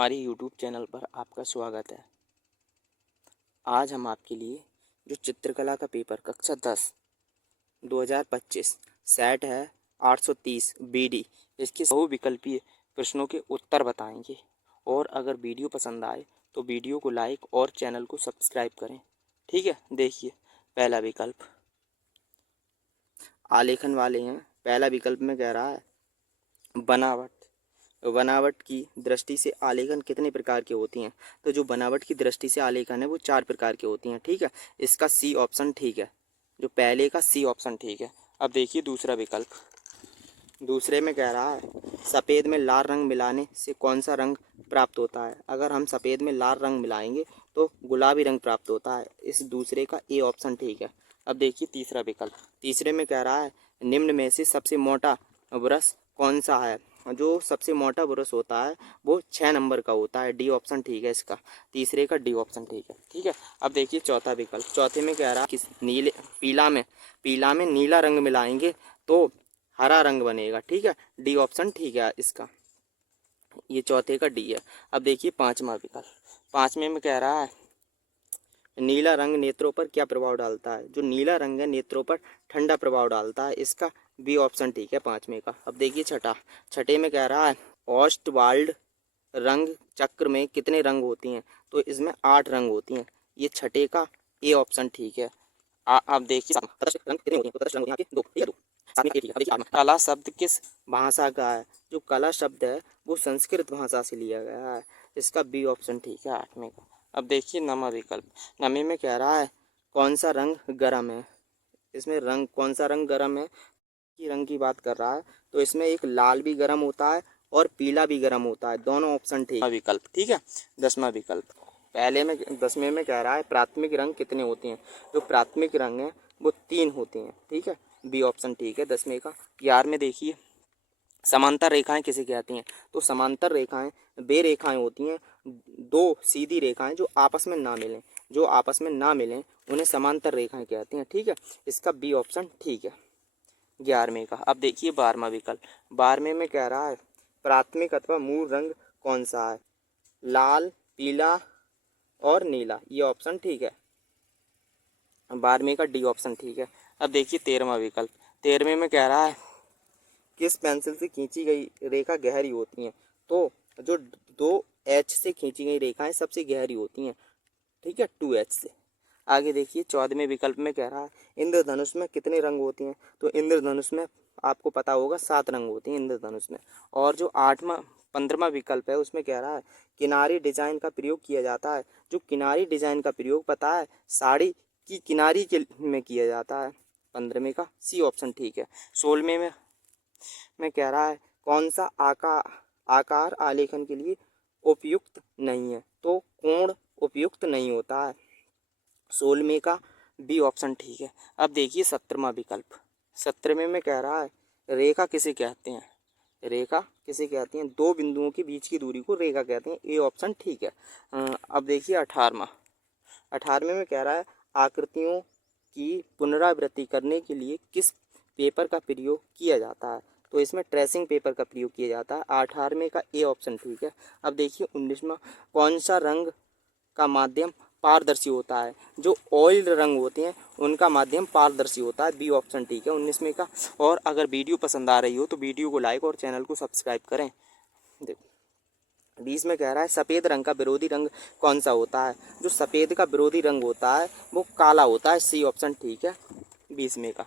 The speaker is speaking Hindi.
हमारे YouTube चैनल पर आपका स्वागत है। आज हम आपके लिए जो चित्रकला का पेपर कक्षा 10 2025 सेट है 830 BD, इसके बहुविकल्पीय प्रश्नों के उत्तर बताएंगे। और अगर वीडियो पसंद आए तो वीडियो को लाइक और चैनल को सब्सक्राइब करें। ठीक है, देखिए पहला विकल्प आलेखन वाले हैं। पहला विकल्प में कह रहा है बनावट। बनावट की दृष्टि से आलेखन कितने प्रकार के होती हैं? तो जो बनावट की दृष्टि से आलेखन है वो 4 प्रकार की होती हैं। ठीक है, इसका सी ऑप्शन ठीक है, जो पहले का सी ऑप्शन ठीक है। अब देखिए दूसरा विकल्प। दूसरे में कह रहा है सफ़ेद में लाल रंग मिलाने से कौन सा रंग प्राप्त होता है? अगर हम सफ़ेद में लाल रंग मिलाएंगे तो गुलाबी रंग प्राप्त होता है। इस दूसरे का ए ऑप्शन ठीक है। अब देखिए तीसरा विकल्प। तीसरे में कह रहा है निम्न में से सबसे मोटा ब्रश कौन सा है? जो सबसे मोटा ब्रश होता है वो 6 नंबर का होता है। डी ऑप्शन ठीक है इसका। तीसरे का डी ऑप्शन ठीक है। ठीक है, अब देखिए चौथा विकल्प। चौथे में कह रहा है किस नीले पीला में नीला रंग मिलाएंगे तो हरा रंग बनेगा। ठीक है, डी ऑप्शन ठीक है इसका। ये चौथे का डी है। अब देखिए पांचवा विकल्प। पांचवें में कह रहा है नीला रंग नेत्रों पर क्या प्रभाव डालता है? जो नीला रंग है नेत्रों पर ठंडा प्रभाव डालता है। इसका बी ऑप्शन ठीक है पांचवें का। अब देखिए छठे में कह रहा है ऑस्टवाल्ड रंग चक्र में कितने रंग होती हैं? तो इसमें 8 रंग होती हैं। ये छठे का ए ऑप्शन ठीक है। अब देखिए रंग कितने होती हैं? तो रंग होती हैं आपके दो। ठीक है, दो। कला शब्द किस भाषा का है? जो कला शब्द है वो संस्कृत भाषा से लिया गया है। इसका बी ऑप्शन ठीक है आठवें का। अब देखिए नवा विकल्प। नवे में कह रहा है कौन सा रंग गर्म है? इसमें रंग कौन सा रंग गर्म है की रंग की बात कर रहा है। तो इसमें एक लाल भी गर्म होता है और पीला भी गर्म होता है। दोनों ऑप्शन ठीक विकल्प। ठीक है, 10वां विकल्प। पहले में 10वें में कह रहा है प्राथमिक रंग कितने होते हैं? जो प्राथमिक रंग है वो 3 होते हैं। ठीक है, बी ऑप्शन ठीक है 10वें का। 11वें देखिए समांतर रेखाएं किसे कहती हैं? तो समांतर रेखाएं वे रेखाएं होती हैं, दो सीधी रेखाएं जो आपस में ना मिलें। जो आपस में ना मिलें उन्हें समांतर रेखाएं कहते हैं। ठीक है, इसका बी ऑप्शन ठीक है 11वें का। अब देखिए 12वां विकल्प। 12वें में कह रहा है प्राथमिक अथवा मूल रंग कौन सा है? लाल, पीला और नीला। ये ऑप्शन ठीक है। 12वें का डी ऑप्शन ठीक है। अब देखिए 13वां विकल्प। 13वें में कह रहा है किस पेंसिल से खींची गई रेखा गहरी होती है? तो जो 2H से खींची गई रेखाएं सबसे गहरी होती हैं। ठीक है, 2H से। आगे देखिए 14वें विकल्प में कह रहा है इंद्रधनुष में कितने रंग होते हैं? तो इंद्रधनुष में आपको पता होगा 7 रंग होते हैं इंद्रधनुष में। और जो 15वां विकल्प है उसमें कह रहा है किनारी डिजाइन का प्रयोग किया जाता है। जो किनारी डिजाइन का प्रयोग पता है साड़ी की किनारी के में किया जाता है। 15वें का सी ऑप्शन ठीक है। 16वें में कह रहा है कौन सा आकार आलेखन के लिए उपयुक्त नहीं है? तो कोण उपयुक्त नहीं होता है। 16वें का बी ऑप्शन ठीक है। अब देखिए 17वां विकल्प। 17वें में कह रहा है रेखा किसे कहते हैं? रेखा किसे कहते हैं? दो बिंदुओं के बीच की दूरी को रेखा कहते हैं। ए ऑप्शन ठीक है। अब देखिए 18वें में कह रहा है आकृतियों की पुनरावृत्ति करने के लिए किस पेपर का प्रयोग किया जाता है? तो इसमें ट्रेसिंग पेपर का प्रयोग किया जाता है। 18वें का ए ऑप्शन ठीक है। अब देखिए 19वां कौन सा रंग का माध्यम पारदर्शी होता है? जो ऑयल रंग होते हैं उनका माध्यम पारदर्शी होता है। बी ऑप्शन ठीक है 19वें का। और अगर वीडियो पसंद आ रही हो तो वीडियो को लाइक और चैनल को सब्सक्राइब करें। देखो 20 में कह रहा है सफ़ेद रंग का विरोधी रंग कौन सा होता है? जो सफ़ेद का विरोधी रंग होता है वो काला होता है। सी ऑप्शन ठीक है 20वें का।